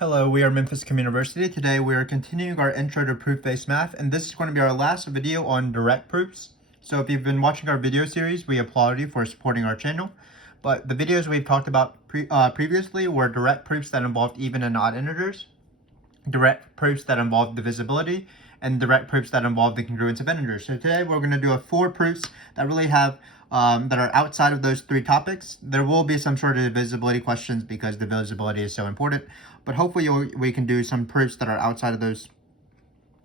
Hello, we are Memphis Communiversity. Today we are continuing our Intro to Proof-Based Math, and this is going to be our last video on direct proofs. So if you've been watching our video series, we applaud you for supporting our channel. But the videos we've talked about previously were direct proofs that involved even and odd integers, direct proofs that involved divisibility, and direct proofs that involve the congruence of integers. So today we're going to do four proofs that really have that are outside of those three topics. There will be some sort of divisibility questions because divisibility is so important, but hopefully we can do some proofs that are outside of those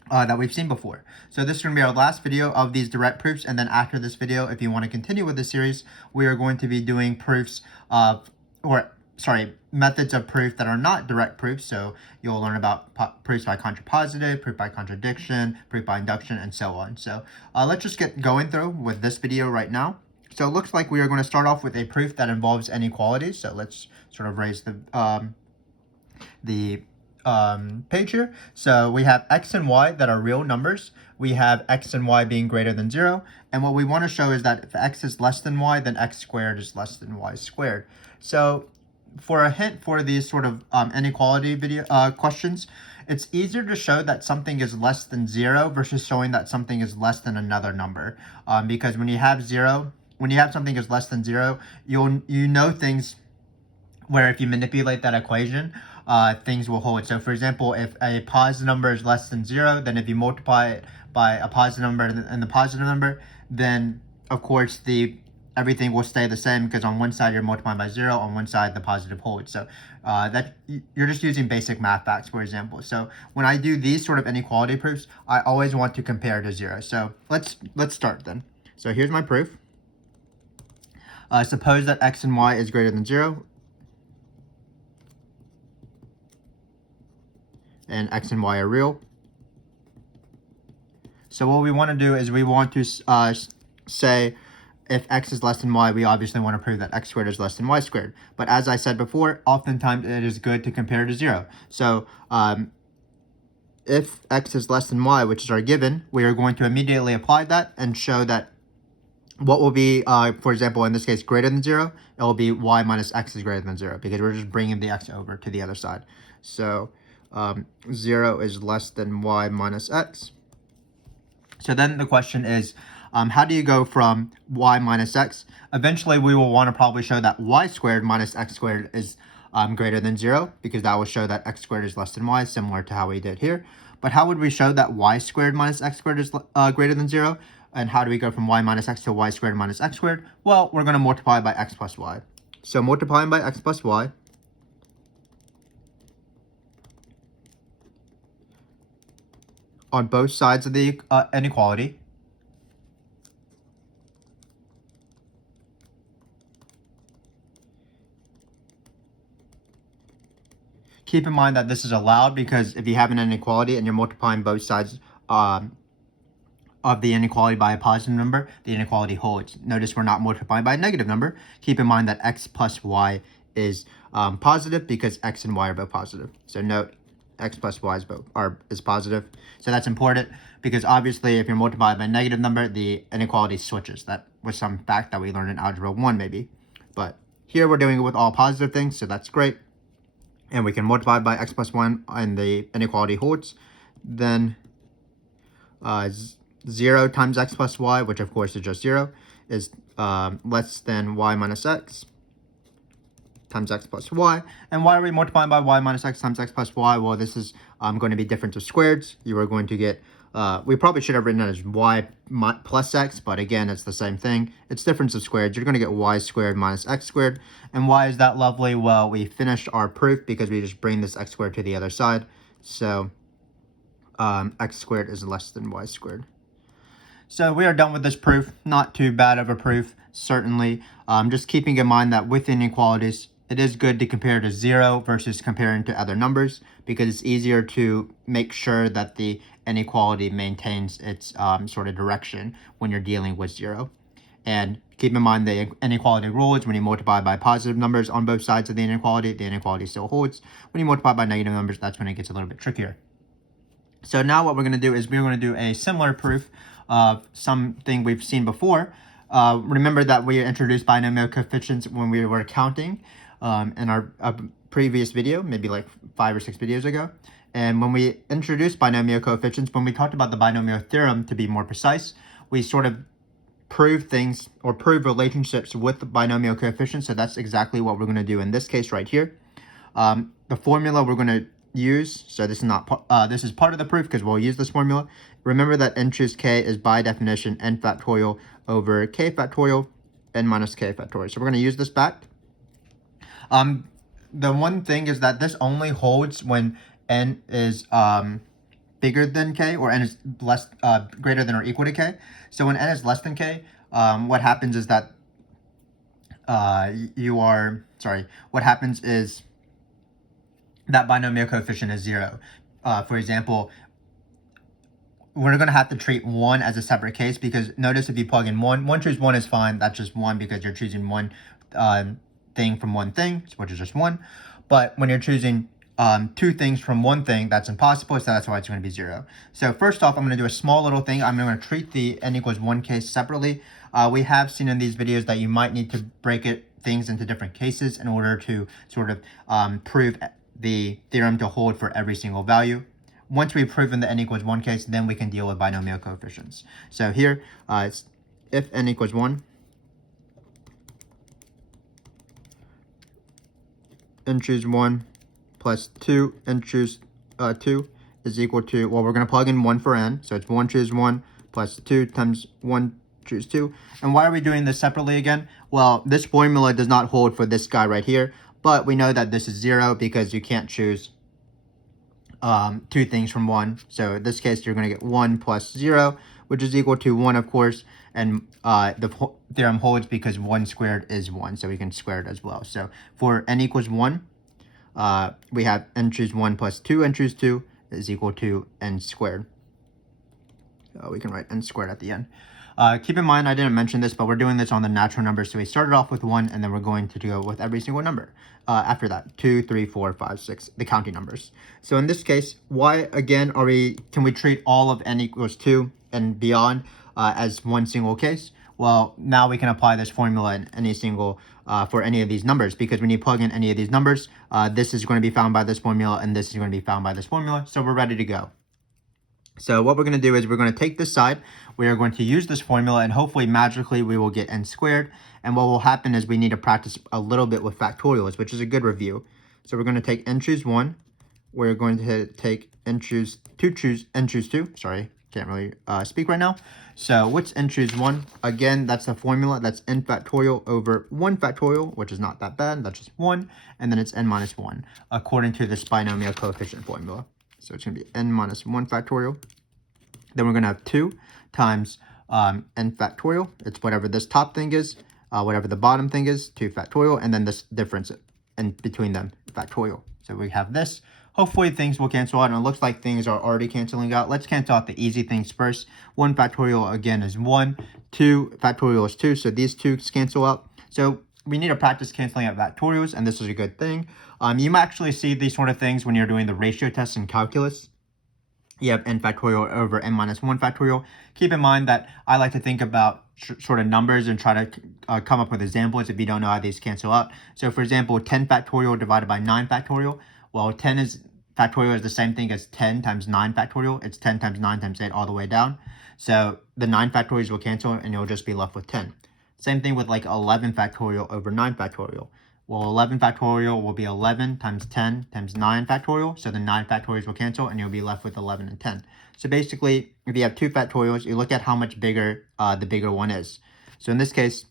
that we've seen before. So this is going to be our last video of these direct proofs, and then after this video, if you want to continue with the series, we are going to be doing proofs of, methods of proof that are not direct proofs. So you'll learn about proofs by contrapositive, proof by contradiction, proof by induction, and so on. So let's just get going through with this video right now. So it looks like we are going to start off with a proof that involves inequalities. So let's sort of raise the page here. So we have x and y that are real numbers. We have x and y being greater than 0. And what we want to show is that if x is less than y, then x squared is less than y squared. So for a hint for these sort of inequality questions, it's easier to show that something is less than 0 versus showing that something is less than another number. Because when you have something is less than 0, you know things where if you manipulate that equation, things will hold. So for example, if a positive number is less than 0, then if you multiply it by a positive number and the positive number, then of course everything will stay the same, because on one side you're multiplying by 0, on one side the positive holds. So that you're just using basic math facts, for example. So when I do these sort of inequality proofs, I always want to compare to 0. So let's start then. So here's my proof. Suppose that x and y is greater than 0, and x and y are real. So what we want to do is we want to say if x is less than y, we obviously want to prove that x squared is less than y squared. But as I said before, oftentimes it is good to compare to 0. So if x is less than y, which is our given, we are going to immediately apply that and show that what will be, for example, in this case, greater than 0, it will be y minus x is greater than 0, because we're just bringing the x over to the other side. So 0 is less than y minus x. So then the question is, how do you go from y minus x? Eventually, we will want to probably show that y squared minus x squared is greater than 0, because that will show that x squared is less than y, similar to how we did here. But how would we show that y squared minus x squared is greater than 0? And how do we go from y minus x to y squared minus x squared? Well, we're going to multiply by x plus y. So multiplying by x plus y on both sides of the inequality keep in mind that this is allowed, because if you have an inequality and you're multiplying both sides of the inequality by a positive number, the inequality holds. Notice we're not multiplying by a negative number. Keep in mind that x plus y is positive, because x and y are both positive. So note x plus y is positive. So that's important, because obviously if you're multiplied by a negative number, the inequality switches. That was some fact that we learned in Algebra 1 maybe. But here we're doing it with all positive things, so that's great. And we can multiply by x plus 1 and the inequality holds. Then 0 times x plus y, which of course is just 0, is less than y minus x times x plus y. And why are we multiplying by y minus x times x plus y? Well, this is going to be difference of squareds. You are going to get, we probably should have written it as y plus x, but again, it's the same thing. It's difference of squareds. You're going to get y squared minus x squared. And why is that lovely? Well, we finished our proof because we just bring this x squared to the other side. So x squared is less than y squared. So we are done with this proof. Not too bad of a proof, certainly. Just keeping in mind that with inequalities, it is good to compare to 0 versus comparing to other numbers, because it's easier to make sure that the inequality maintains its sort of direction when you're dealing with 0. And keep in mind the inequality rule is when you multiply by positive numbers on both sides of the inequality still holds. When you multiply by negative numbers, that's when it gets a little bit trickier. So now what we're going to do is we're going to do a similar proof of something we've seen before. Remember that we introduced binomial coefficients when we were counting in our previous video, maybe like 5 or 6 videos ago. And when we introduced binomial coefficients, when we talked about the binomial theorem to be more precise, we sort of prove things or prove relationships with the binomial coefficients. So that's exactly what we're going to do in this case right here. The formula we're going to use, so this is not this is part of the proof because we'll use this formula. Remember that n choose k is by definition n factorial over k factorial n minus k factorial. So we're going to use this back. The one thing is that this only holds when n is bigger than k, or n is less greater than or equal to k. So when n is less than k, what happens is that what happens is that binomial coefficient is 0. For example, we're going to have to treat 1 as a separate case, because notice if you plug in 1 choose 1 is fine. That's just 1 because you're choosing one thing from one thing, which is just 1. But when you're choosing 2 things from one thing, that's impossible, so that's why it's going to be 0. So first off, I'm going to do a small little thing. I'm going to treat the n equals 1 case separately. We have seen in these videos that you might need to break things into different cases in order to sort of prove the theorem to hold for every single value. Once we've proven the n equals 1 case, then we can deal with binomial coefficients. So here, it's if n equals 1, n choose 1 plus 2 n choose 2 is equal to, well, we're going to plug in 1 for n. So it's 1 choose 1 plus 2 times 1 choose 2. And why are we doing this separately again? Well, this formula does not hold for this guy right here, but we know that this is 0 because you can't choose 2 things from 1. So in this case, you're going to get 1 plus 0, which is equal to 1, of course. And the theorem holds because 1 squared is 1, so we can square it as well. So for n equals 1, we have n choose 1 plus 2 n choose 2 is equal to n squared. We can write n squared at the end. Keep in mind, I didn't mention this, but we're doing this on the natural numbers. So we started off with 1, and then we're going to go with every single number. After that, 2, 3, 4, 5, 6, the counting numbers. So in this case, why again can we treat all of n equals 2 and beyond as one single case? Well, now we can apply this formula in any single for any of these numbers, because when you plug in any of these numbers, this is going to be found by this formula, and this is going to be found by this formula. So we're ready to go. So what we're going to do is we're going to take this side, we are going to use this formula, and hopefully magically we will get n squared. And what will happen is we need to practice a little bit with factorials, which is a good review. So we're going to take n choose 1, we're going to take n choose 2, sorry, can't really speak right now. So what's n choose 1? Again, that's the formula, that's n factorial over 1 factorial, which is not that bad, that's just 1, and then it's n minus 1, according to this binomial coefficient formula. So it's going to be n minus 1 factorial. Then we're going to have 2 times n factorial. It's whatever this top thing is, whatever the bottom thing is, 2 factorial, and then this difference in between them, factorial. So we have this. Hopefully things will cancel out, and it looks like things are already canceling out. Let's cancel out the easy things first. 1 factorial, again, is 1. 2 factorial is 2, so these 2's cancel out. So we need to practice canceling out factorials, and this is a good thing. You might actually see these sort of things when you're doing the ratio test in calculus. You have n factorial over n minus 1 factorial. Keep in mind that I like to think about sort of numbers and try to come up with examples if you don't know how these cancel out. So for example, 10 factorial divided by 9 factorial. Well, 10 factorial is the same thing as 10 times 9 factorial. It's 10 times 9 times 8 all the way down. So the 9 factorials will cancel, and you'll just be left with 10. Same thing with like 11 factorial over 9 factorial. Well, 11 factorial will be 11 times 10 times 9 factorial. So the 9 factorials will cancel, and you'll be left with 11 and 10. So basically, if you have 2 factorials, you look at how much bigger the bigger one is. So in this case,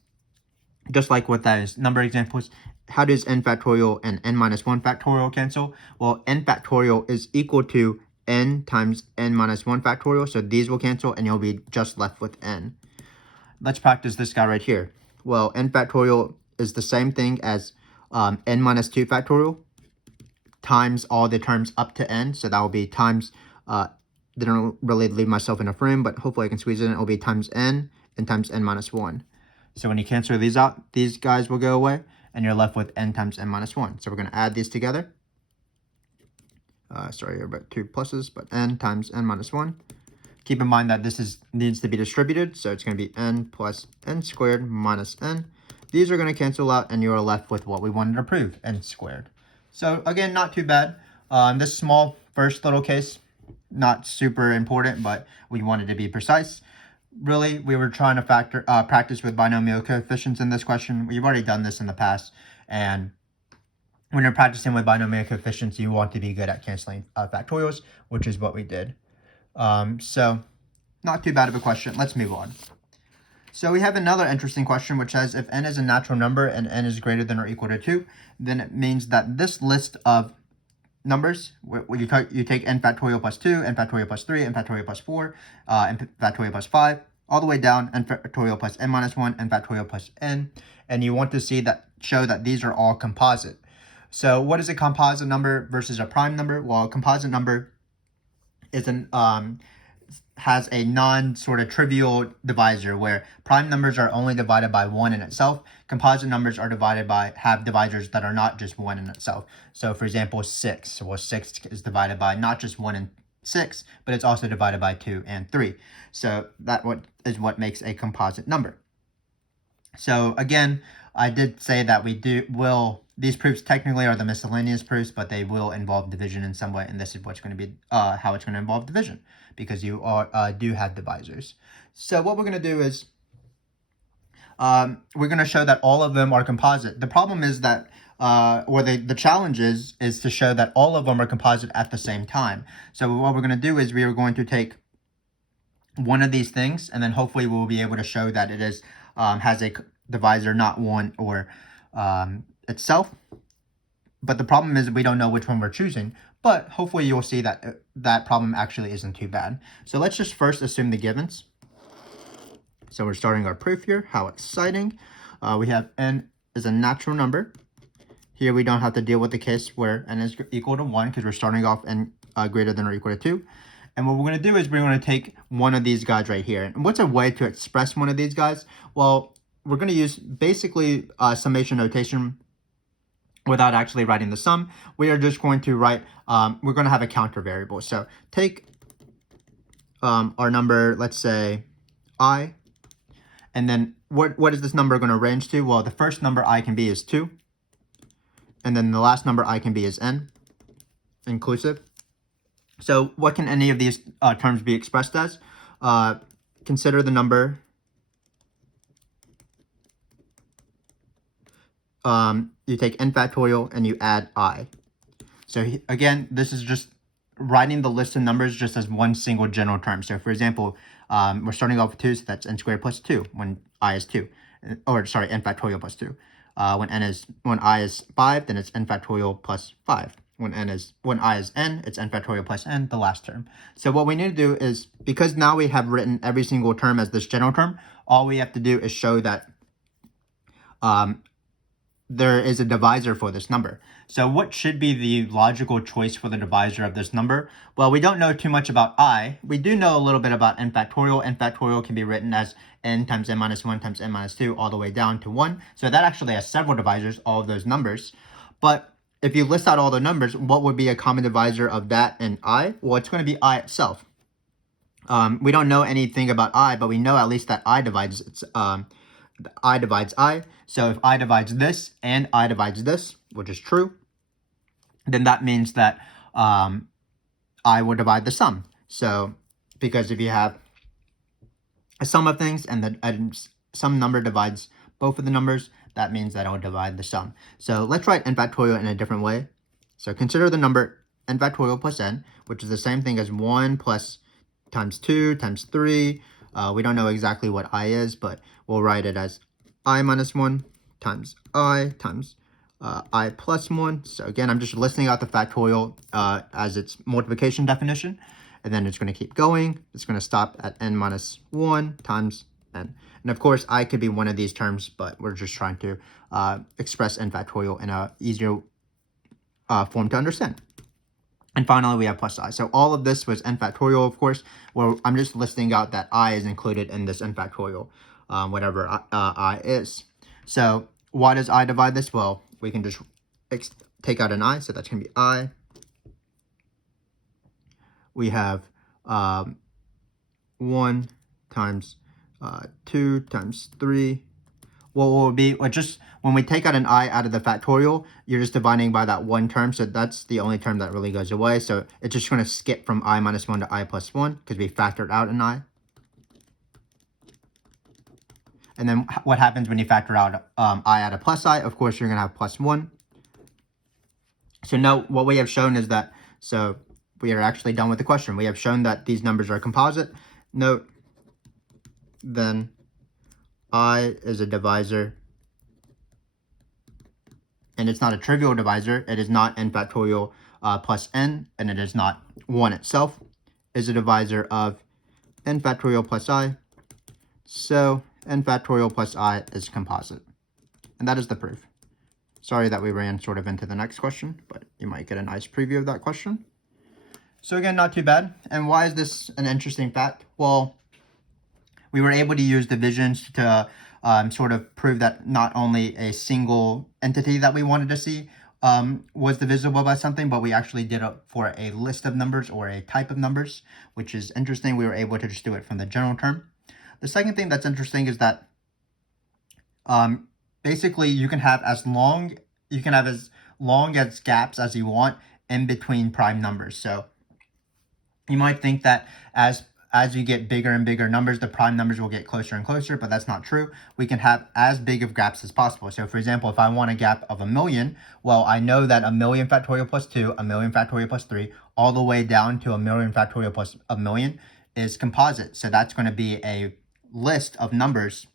just like with that number examples, how does n factorial and n minus 1 factorial cancel? Well, n factorial is equal to n times n minus 1 factorial. So these will cancel, and you'll be just left with n. Let's practice this guy right here. Well, n factorial is the same thing as n minus 2 factorial times all the terms up to n. So that will be times, didn't really leave myself in a frame, but hopefully I can squeeze it in. It will be times n and times n minus 1. So when you cancel these out, these guys will go away, and you're left with n times n minus 1. So we're going to add these together. Sorry, about 2 pluses, but n times n minus 1. Keep in mind that this needs to be distributed, so it's going to be n plus n squared minus n. These are going to cancel out, and you are left with what we wanted to prove, n squared. So again, not too bad. This small first little case, not super important, but we wanted to be precise. Really, we were trying to practice with binomial coefficients in this question. We've already done this in the past, and when you're practicing with binomial coefficients, you want to be good at canceling factorials, which is what we did. So not too bad of a question. Let's move on. So we have another interesting question which says if n is a natural number and n is greater than or equal to 2, then it means that this list of numbers, where you take n factorial plus 2, n factorial plus 3, n factorial plus 4, n factorial plus 5, all the way down, n factorial plus n minus 1, n factorial plus n, and you want to show that these are all composite. So what is a composite number versus a prime number? Well, a composite number is has a sort of trivial divisor where prime numbers are only divided by 1 in itself. Composite numbers are have divisors that are not just 1 in itself. So for example, 6. Well, 6 is divided by not just 1 and 6, but it's also divided by 2 and 3. So that is what makes a composite number. So again, I did say that these proofs technically are the miscellaneous proofs, but they will involve division in some way, and this is what's going to be how it's going to involve division, because you do have divisors. So what we're going to do is we're going to show that all of them are composite. The problem is that the challenge is to show that all of them are composite at the same time. So what we're going to do is we are going to take one of these things, and then hopefully we'll be able to show that it is has a divisor, not 1 or itself. But the problem is we don't know which one we're choosing, but hopefully you'll see that that problem actually isn't too bad. So let's just first assume the givens. So we're starting our proof here. How exciting. We have n is a natural number. Here we don't have to deal with the case where n is equal to 1 because we're starting off n greater than or equal to 2. And what we're going to do is we're going to take one of these guys right here. And what's a way to express one of these guys? Well, we're going to use basically summation notation without actually writing the sum. We are just going to write, we're going to have a counter variable. So take our number, let's say I, and then what is this number going to range to? Well, the first number I can be is 2. And then the last number I can be is n, inclusive. So what can any of these terms be expressed as? Consider the number you take n factorial and you add I. So again, this is just writing the list of numbers just as one single general term. So for example, we're starting off with 2, so that's n squared plus 2 when I is 2. Or sorry, n factorial plus 2. When I is 5, then it's n factorial plus 5. When I is n, it's n factorial plus n, the last term. So what we need to do is, because now we have written every single term as this general term, all we have to do is show that there is a divisor for this number. So what should be the logical choice for the divisor of this number? Well, we don't know too much about I. We do know a little bit about n factorial. N factorial can be written as n times n minus 1 times n minus 2 all the way down to 1. So that actually has several divisors, all of those numbers. But if you list out all the numbers, what would be a common divisor of that and I? Well, it's going to be I itself. We don't know anything about I, but we know at least that I divides I. So if I divides this and I divides this, which is true, then that means that I will divide the sum. So because if you have a sum of things and some number divides both of the numbers, that means that I will divide the sum. So let's write n factorial in a different way. So consider the number n factorial plus n, which is the same thing as 1 plus times 2 times 3. We don't know exactly what I is, but we'll write it as I minus 1 times I times I plus 1. So again, I'm just listing out the factorial as its multiplication definition. And then it's going to keep going. It's going to stop at n minus 1 times n. And of course, I could be one of these terms, but we're just trying to express n factorial in a easier form to understand. And finally, we have plus I. So all of this was n factorial, of course. Well, I'm just listing out that I is included in this n factorial, whatever I is. So why does I divide this? Well, we can just take out an I, so that's going to be I. We have 1 times 2 times 3 what will be, or just when we take out an I out of the factorial, you're just dividing by that one term. So that's the only term that really goes away. So it's just going to skip from I minus 1 to I plus 1 because we factored out an I. And then what happens when you factor out I out of plus I? Of course, you're going to have plus 1. So now what we have shown is that, so we are actually done with the question. We have shown that these numbers are composite. Note, then I is a divisor, and it's not a trivial divisor. It is not n factorial plus n, and it is not 1 itself. Is a divisor of n factorial plus I. So n factorial plus I is composite. And that is the proof. Sorry that we ran sort of into the next question, but you might get a nice preview of that question. So again, not too bad. And why is this an interesting fact? Well, we were able to use divisions to sort of prove that not only a single entity that we wanted to see was divisible by something, but we actually did it for a list of numbers or a type of numbers, which is interesting. We were able to just do it from the general term. The second thing that's interesting is that basically you can have as long as gaps as you want in between prime numbers. So you might think that as you get bigger and bigger numbers, the prime numbers will get closer and closer, but that's not true. We can have as big of gaps as possible. So for example, if I want a gap of 1,000,000, well, I know that 1,000,000 factorial plus 2, 1,000,000 factorial plus 3, all the way down to 1,000,000 factorial plus 1,000,000 is composite. So that's going to be a list of numbers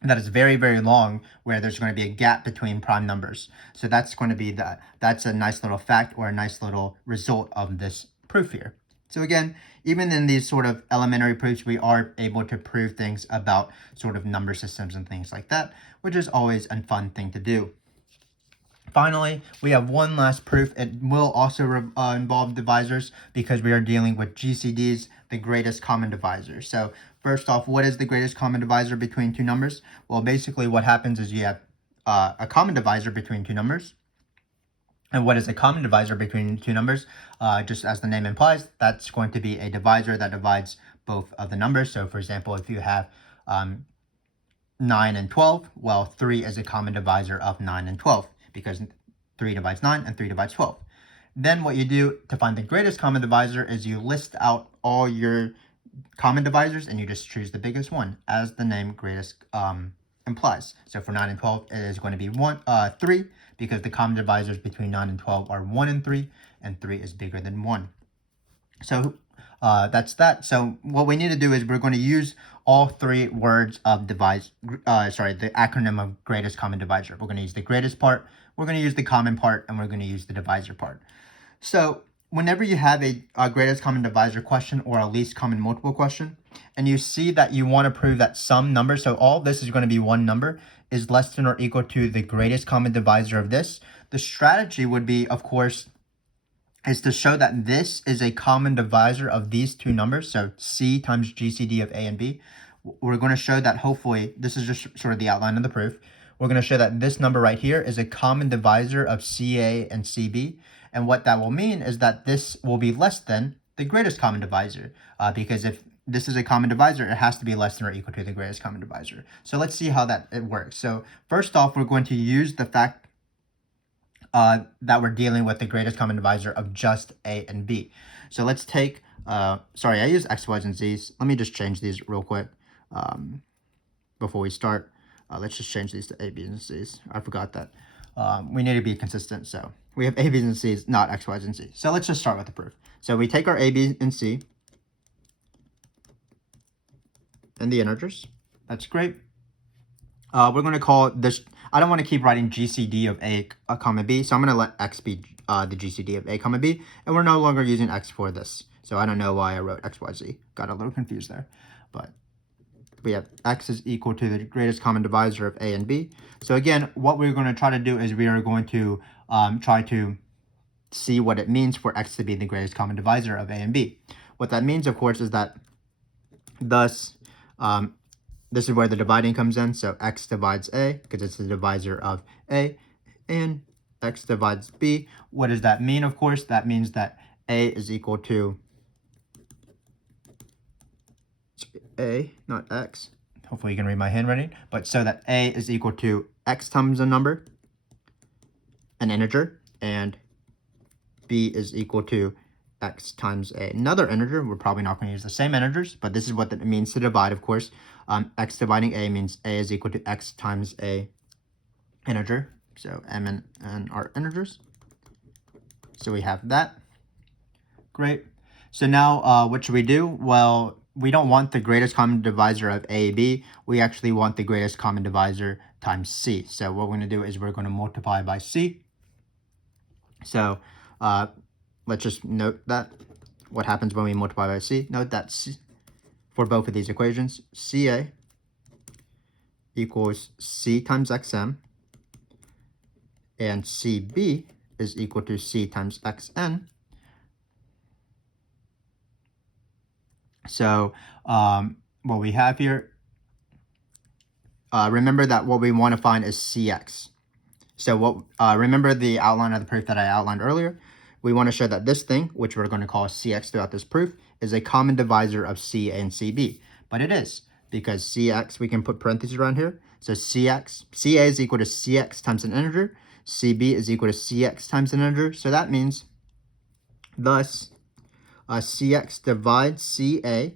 that is very, very long, where there's going to be a gap between prime numbers. So that's going to be that's a nice little fact or a nice little result of this proof here. So again, even in these sort of elementary proofs, we are able to prove things about sort of number systems and things like that, which is always a fun thing to do. Finally, we have one last proof. It will also involve divisors because we are dealing with GCDs, the greatest common divisor. So first off, what is the greatest common divisor between two numbers? Well, basically what happens is you have a common divisor between two numbers. And what is a common divisor between two numbers? Just as the name implies, that's going to be a divisor that divides both of the numbers. So for example, if you have 9 and 12, well, 3 is a common divisor of 9 and 12 because 3 divides 9 and 3 divides 12. Then what you do to find the greatest common divisor is you list out all your common divisors and you just choose the biggest one, as the name greatest implies. So for 9 and 12, it is going to be 3, because the common divisors between 9 and 12 are 1 and 3 is bigger than 1. So that's that. So what we need to do is we're going to use all three words of the acronym of greatest common divisor. We're going to use the greatest part, we're going to use the common part, and we're going to use the divisor part. So whenever you have a greatest common divisor question or a least common multiple question, and you see that you want to prove that some number, so all this is going to be one number, is less than or equal to the greatest common divisor of this, the strategy would be, of course, is to show that this is a common divisor of these two numbers. So C times GCD of A and B. We're going to show that, hopefully, this is just sort of the outline of the proof. We're going to show that this number right here is a common divisor of CA and CB. And what that will mean is that this will be less than the greatest common divisor, because if this is a common divisor, it has to be less than or equal to the greatest common divisor. So let's see how it works. So first off, we're going to use the fact that we're dealing with the greatest common divisor of just A and B. So let's take, sorry, I use X, Y's, and Z's. Let me just change these real quick before we start. Let's just change these to A, B's, and C's. I forgot that. We need to be consistent. So we have A, B's, and C's, not X, Y's, and Z's. So let's just start with the proof. So we take our A, B, and C and the integers. That's great. We're going to call this, I don't want to keep writing GCD of A, comma B, so I'm going to let X be the GCD of A, comma B, and we're no longer using X for this. So I don't know why I wrote X, Y, Z. Got a little confused there. But we have X is equal to the greatest common divisor of A and B. So again, what we're going to try to do is we are going to try to see what it means for X to be the greatest common divisor of A and B. What that means, of course, is that thus, this is where the dividing comes in. So X divides A because it's the divisor of A, and X divides B. What does that mean? Of course, that means that A is equal to A, not X. hopefully you can read my handwriting, but so that A is equal to X times a number, an integer, and B is equal to X times another integer. We're probably not going to use the same integers, but this is what it means to divide, of course. X dividing A means A is equal to X times a integer. So M and N are integers. So we have that. Great. So now what should we do? Well, we don't want the greatest common divisor of A, B. We actually want the greatest common divisor times C. So what we're going to do is we're going to multiply by C. So let's just note that what happens when we multiply by C. Note that C, for both of these equations, CA equals C times XM, and CB is equal to C times XN. So what we have here, remember that what we want to find is CX. So remember the outline of the proof that I outlined earlier? We want to show that this thing, which we're going to call CX throughout this proof, is a common divisor of CA and CB. But it is, because CX, we can put parentheses around here. So CA is equal to CX times an integer. CB is equal to CX times an integer. So that means, thus, CX divides CA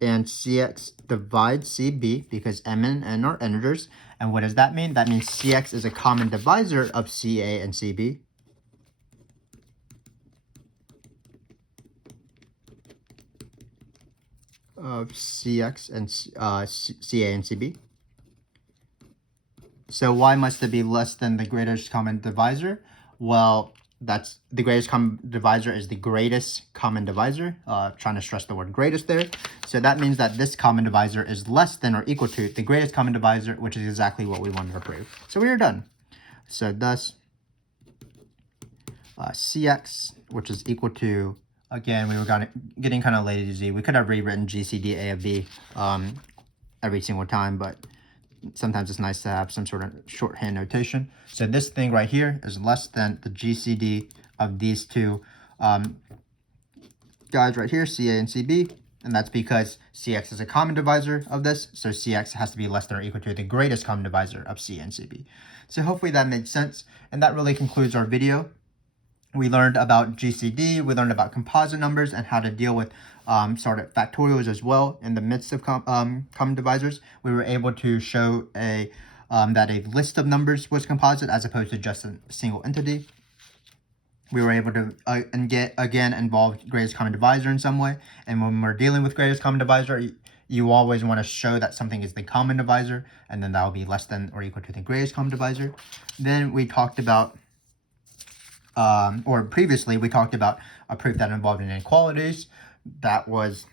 and CX divides CB, because M and N are integers. And what does that mean? That means CX is a common divisor of CA and CB. Of CX and CA and CB. So why must it be less than the greatest common divisor? Well, that's the greatest common divisor is the greatest common divisor. Trying to stress the word greatest there. So that means that this common divisor is less than or equal to the greatest common divisor, which is exactly what we wanted to prove. So we are done. So thus, CX, which is equal to, again, we were getting kind of lazy. We could have rewritten GCD A of B every single time, but sometimes it's nice to have some sort of shorthand notation. So this thing right here is less than the GCD of these two guys right here, CA and CB. And that's because CX is a common divisor of this. So CX has to be less than or equal to the greatest common divisor of C and CB. So hopefully that made sense. And that really concludes our video. We learned about GCD, we learned about composite numbers and how to deal with sort of factorials as well in the midst of common divisors. We were able to show that a list of numbers was composite as opposed to just a single entity. We were able to again involve greatest common divisor in some way. And when we're dealing with greatest common divisor, you always want to show that something is the common divisor, and then that will be less than or equal to the greatest common divisor. Then we talked about previously we talked about a proof that involved inequalities. That was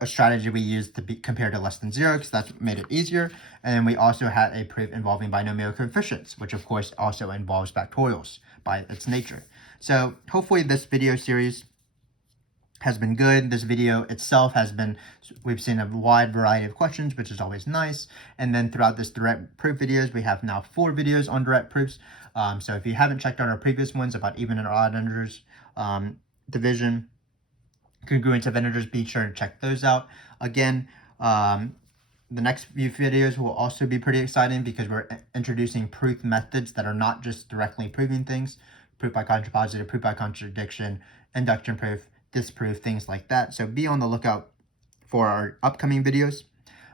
a strategy we used to compare to less than 0, because that made it easier. And then we also had a proof involving binomial coefficients, which of course also involves factorials by its nature. So hopefully this video series has been good. This video itself we've seen a wide variety of questions, which is always nice. And then throughout this direct proof videos, we have now 4 videos on direct proofs. So if you haven't checked out our previous ones about even and odd integers, division, congruence of integers, be sure to check those out. Again, the next few videos will also be pretty exciting because we're introducing proof methods that are not just directly proving things. Proof by contrapositive, proof by contradiction, induction proof, disproof, things like that. So be on the lookout for our upcoming videos.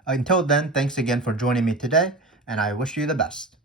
Until then, thanks again for joining me today, and I wish you the best.